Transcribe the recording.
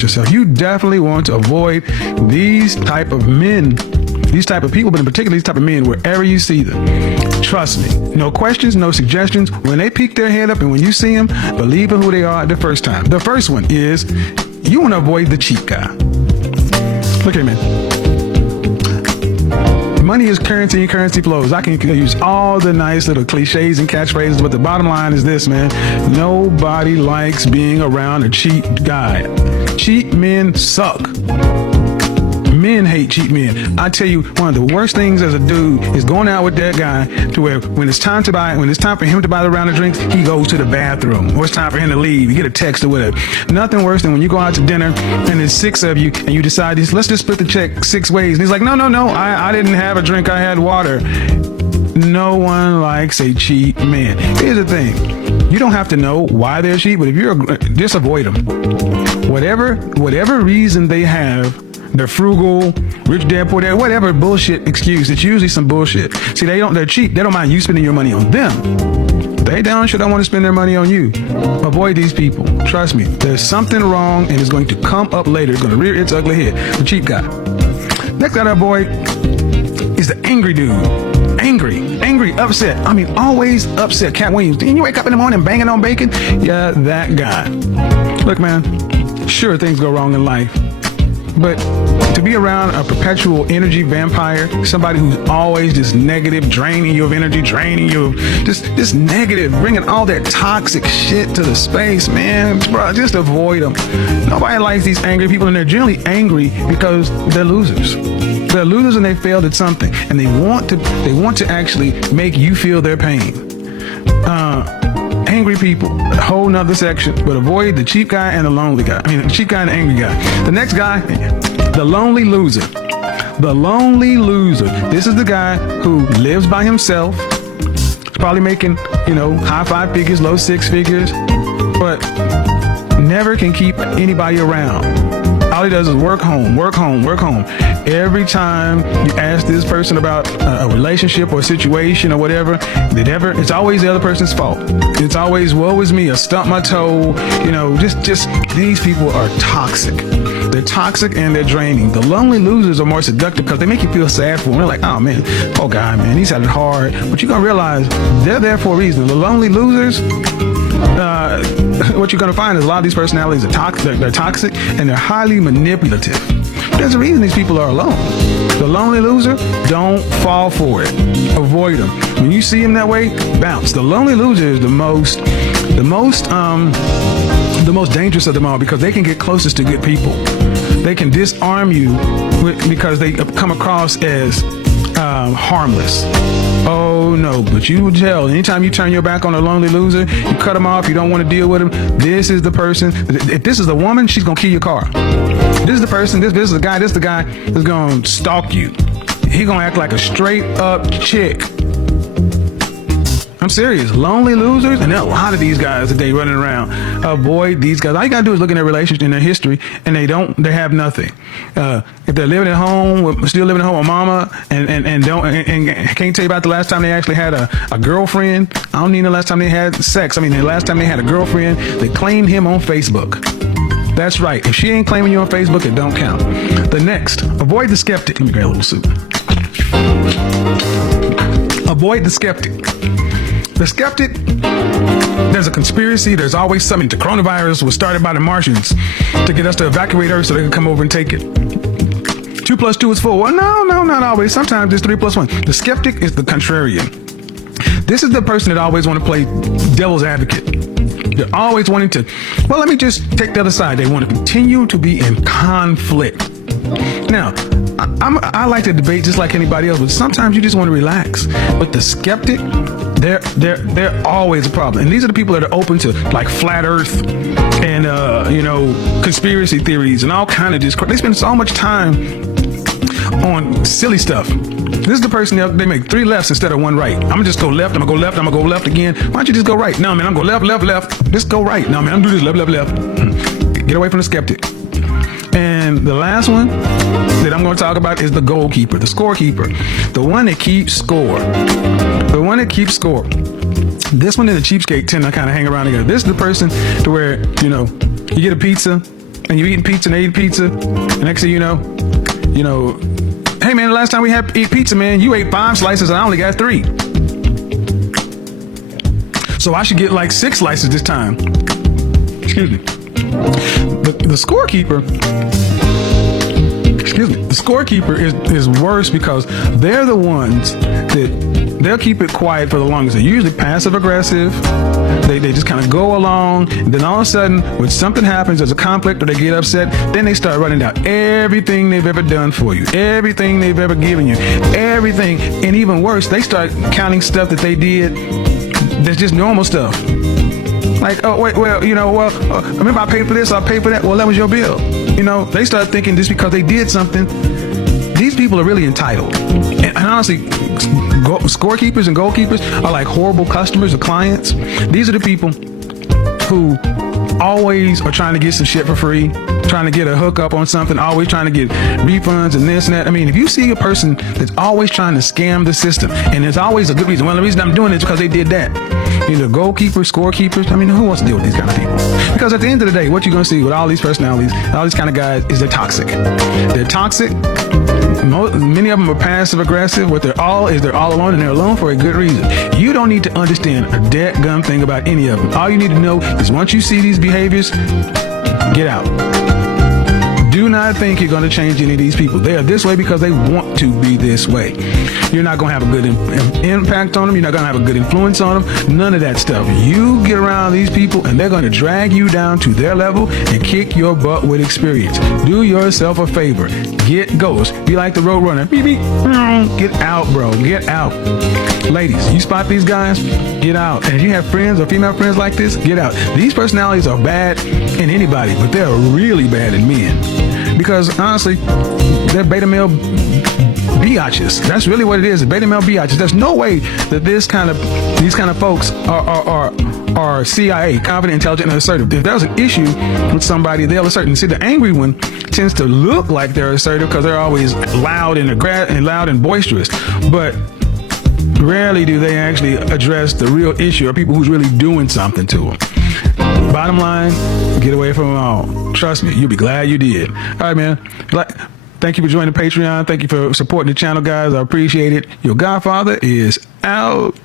yourself. You definitely want to avoid these type of men, these type of people, but in particular these type of men wherever you see them. Trust me, no questions, no suggestions. When they peek their head up and when you see them, believe in who they are the first time. The first one is you want to avoid the cheap guy. Look here, man. Money is currency and currency flows. I can use all the nice little cliches and catchphrases, but the bottom line is this, man. Nobody likes being around a cheap guy. Cheap men suck. Men hate cheap men. I tell you, one of the worst things as a dude is going out with that guy to where when it's time for him to buy the round of drinks, he goes to the bathroom. Or it's time for him to leave. You get a text or whatever. Nothing worse than when you go out to dinner and there's 6 of you and you decide, let's just split the check 6 ways. And he's like, no, I didn't have a drink. I had water. No one likes a cheap man. Here's the thing. You don't have to know why they're cheap, but if just avoid them. Whatever reason they have, they're frugal, rich dad, poor dad, whatever bullshit excuse. It's usually some bullshit. See, they're cheap. They don't mind you spending your money on them. They don't want to spend their money on you. Avoid these people. Trust me. There's something wrong and it's going to come up later. It's going to rear its ugly head. The cheap guy. Next guy to avoid is the angry dude. Angry, upset. I mean, always upset. Cat Williams. Didn't you wake up in the morning banging on bacon? Yeah, that guy. Look, man, sure, things go wrong in life. But to be around a perpetual energy vampire, somebody who's always just negative, draining you of energy, draining you, just negative, bringing all that toxic shit to the space, man, bro, just avoid them. Nobody likes these angry people, and they're generally angry because they're losers. They're losers and they failed at something, and they want to actually make you feel their pain. Angry people, a whole nother section, but avoid the cheap guy and the lonely guy. The cheap guy and the angry guy. The next guy, the lonely loser. The lonely loser. This is the guy who lives by himself. He's probably making, high 5 figures, low 6 figures, but never can keep anybody around. All he does is work home. Every time you ask this person about a relationship or a situation or whatever, it's always the other person's fault. It's always, woe is me, I stumped my toe. Just these people are toxic. They're toxic and they're draining. The lonely losers are more seductive because they make you feel sad for them. They're like, oh man, poor guy, man, he's had it hard. But you're gonna realize they're there for a reason. The lonely losers, what you're going to find is a lot of these personalities are toxic. They're toxic and they're highly manipulative. But there's a reason these people are alone. The lonely loser, don't fall for it. Avoid them. When you see them that way, bounce. The lonely loser is the most dangerous of them all because they can get closest to good people. They can disarm you because they come across as harmless. Oh no, but you would tell anytime you turn your back on a lonely loser, you cut them off, you don't want to deal with them. This is the person. If this is a woman, she's gonna kill your car. This is the person, this is the guy that's gonna stalk you. He gonna act like a straight up chick. I'm serious. Lonely losers, and there are a lot of these guys today running around. Avoid these guys. All you gotta do is look in their relationship, in their history, and they have nothing. If they're living at home, still living at home with mama, and can't tell you about the last time they actually had a girlfriend. I don't need the last time they had sex. The last time they had a girlfriend, they claimed him on Facebook. That's right. If she ain't claiming you on Facebook, it don't count. The next, avoid the skeptic. Let me grab a little soup. Avoid the skeptic. The skeptic, there's a conspiracy. There's always something. The coronavirus was started by the Martians to get us to evacuate Earth so they can come over and take it. 2 + 2 is 4. Well, no, not always. Sometimes it's 3 + 1. The skeptic is the contrarian. This is the person that always want to play devil's advocate. They're always wanting to, well, let me just take the other side. They want to continue to be in conflict. Now, I like to debate just like anybody else, but sometimes you just want to relax. But the skeptic, they're always a problem. And these are the people that are open to like flat earth and, conspiracy theories and all kind of discourse. They spend so much time on silly stuff. This is the person they make 3 lefts instead of 1 right. I'm gonna just go left. I'm gonna go left. I'm gonna go left again. Why don't you just go right? No, man, I'm gonna go left. Just go right. No, man, I'm gonna do this left. Get away from the skeptic. And the last one that I'm going to talk about is the goalkeeper, the scorekeeper, the one that keeps score. The one that keeps score. This one and the cheapskate tend to kind of hang around together. This is the person to where, you get a pizza and you're eating pizza and they eat pizza. And next thing you know, hey man, the last time we had eat pizza, man, you ate 5 slices and I only got 3. So I should get like 6 slices this time. Excuse me. The scorekeeper. The scorekeeper is worse because they're the ones that they'll keep it quiet for the longest. They're usually passive aggressive. They just kind of go along. And then all of a sudden, when something happens, there's a conflict or they get upset, then they start running down everything they've ever done for you, everything they've ever given you, everything. And even worse, they start counting stuff that they did that's just normal stuff. Like, oh, wait, well, remember I paid for this, I paid for that. Well, that was your bill. They start thinking just because they did something, these people are really entitled. And honestly, scorekeepers and goalkeepers are like horrible customers or clients. These are the people who always are trying to get some shit for free, trying to get a hookup on something, always trying to get refunds and this and that. I mean, if you see a person that's always trying to scam the system, and there's always a good reason. Well, the reason I'm doing it is because they did that. Either goalkeepers, scorekeepers. I mean, who wants to deal with these kind of people? Because at the end of the day, what you're going to see with all these personalities, all these kind of guys, is they're toxic. They're toxic. Many of them are passive aggressive. What they're all alone, and they're alone for a good reason. You don't need to understand a dadgum thing about any of them. All you need to know is once you see these behaviors, get out. Do not think you're going to change any of these people. They are this way because they want to be this way. You're not going to have a good impact on them. You're not going to have a good influence on them. None of that stuff. You get around these people and they're going to drag you down to their level and kick your butt with experience. Do yourself a favor. Get ghost. Be like the road runner. Beep, beep. Get out, bro. Get out. Ladies, you spot these guys, get out. And if you have friends or female friends like this, get out. These personalities are bad in anybody, but they're really bad in men. Because honestly, they're beta male biatches. That's really what it is. Beta male biatches. There's no way that these kind of folks are CIA, confident, intelligent, and assertive. If there's an issue with somebody, they'll assert. And see, the angry one tends to look like they're assertive because they're always loud and boisterous. But rarely do they actually address the real issue or people who's really doing something to them. Bottom line, get away from them all. Trust me, you'll be glad you did. All right, man. Thank you for joining Patreon. Thank you for supporting the channel, guys. I appreciate it. Your Godfather is out.